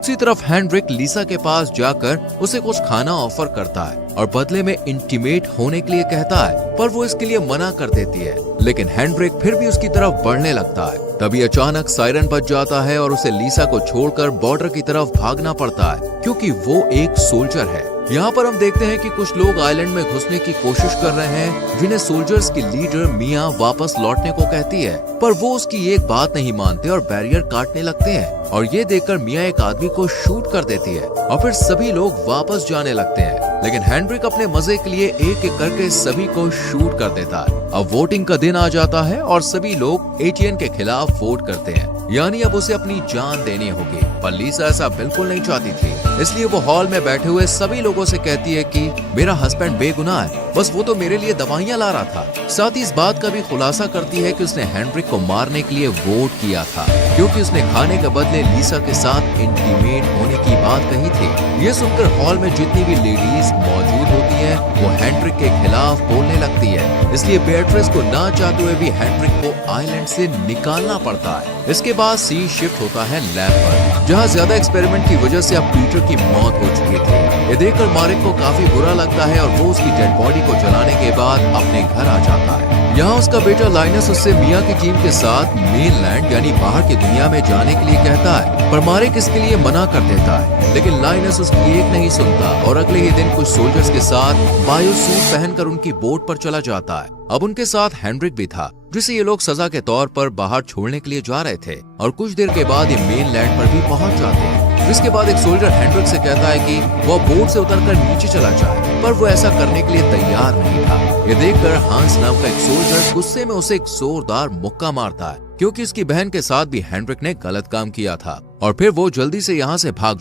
दूसरी तरफ हेनरिक लीसा के पास जाकर उसे कुछ खाना ऑफर करता है और बदले में इंटीमेट होने के लिए कहता है, पर वो इसके लिए मना कर देती है। लेकिन हेनरिक फिर भी उसकी तरफ बढ़ने लगता है। तभी अचानक सायरन बज जाता है और उसे लीसा को छोड़कर बॉर्डर की तरफ भागना पड़ता है, क्योंकि वो एक सोल्जर है। यहाँ पर हम देखते हैं कि कुछ लोग आइलैंड में घुसने की कोशिश कर रहे हैं, जिन्हें सोल्जर्स की लीडर मिया वापस लौटने को कहती है, पर वो उसकी एक बात नहीं मानते और बैरियर काटने लगते हैं। और ये देखकर मिया एक आदमी को शूट कर देती है और फिर सभी लोग वापस जाने लगते हैं। लेकिन हेनरिक अपने मजे के लिए एक एक करके सभी को शूट कर देता है। अब वोटिंग का दिन आ जाता है और सभी लोग एटीएन के खिलाफ वोट करते हैं, यानी अब उसे अपनी जान देनी होगी। पर लीसा ऐसा बिल्कुल नहीं चाहती थी, इसलिए वो हॉल में बैठे हुए सभी लोगों से कहती है कि मेरा हस्बैंड बेगुनाह है, बस वो तो मेरे लिए दवाइयाँ ला रहा था। साथ ही इस बात का भी खुलासा करती है कि उसने हेनरिक को मारने के लिए वोट किया था, क्योंकि उसने खाने के बदले लीसा के साथ इंटीमेट होने की बात कही थी। ये सुनकर हॉल में जितनी भी लेडीज मौजूद होती हैं, वो हेनरिक के खिलाफ बोलने लगती है। इसलिए बेट्रिस को ना चाहते हुए भी हेनरिक को आइलैंड से निकालना पड़ता है। इसके बाद सीन शिफ्ट होता है लैब पर, जहाँ ज्यादा एक्सपेरिमेंट की वजह से अब पीटर की मौत हो चुकी थी। ये देखकर मारिक को काफी बुरा लगता है और वो उसकी डेड बॉडी को जलाने के बाद अपने घर आ जाता है। यहाँ उसका बेटा लाइनस उससे मिया की टीम के साथ मेनलैंड यानी बाहर की दुनिया में जाने के लिए कहता है, पर मारिक इसके लिए मना कर देता है। लेकिन लाइनस उसकी एक नहीं सुनता और अगले ही दिन कुछ सोल्जर्स के साथ बायो सूट पहनकर उनकी बोट पर चला जाता है। अब उनके साथ हेनरिक भी था, जिसे ये लोग सजा के तौर पर बाहर छोड़ने के लिए जा रहे थे। और कुछ देर के बाद ये मेनलैंड पर भी पहुंच जाते हैं, जिसके बाद एक सोल्जर हेनरिक से कहता है कि वह बोट से उतरकर नीचे चला जाए, पर वो ऐसा करने के लिए तैयार नहीं था। ये देखकर हांस नाम का एक सोल्जर गुस्से में उसे एक जोरदार मुक्का मारता है, क्योंकि उसकी बहन के साथ भी हेनरिक ने गलत काम किया था। और फिर वो जल्दी से यहाँ से भाग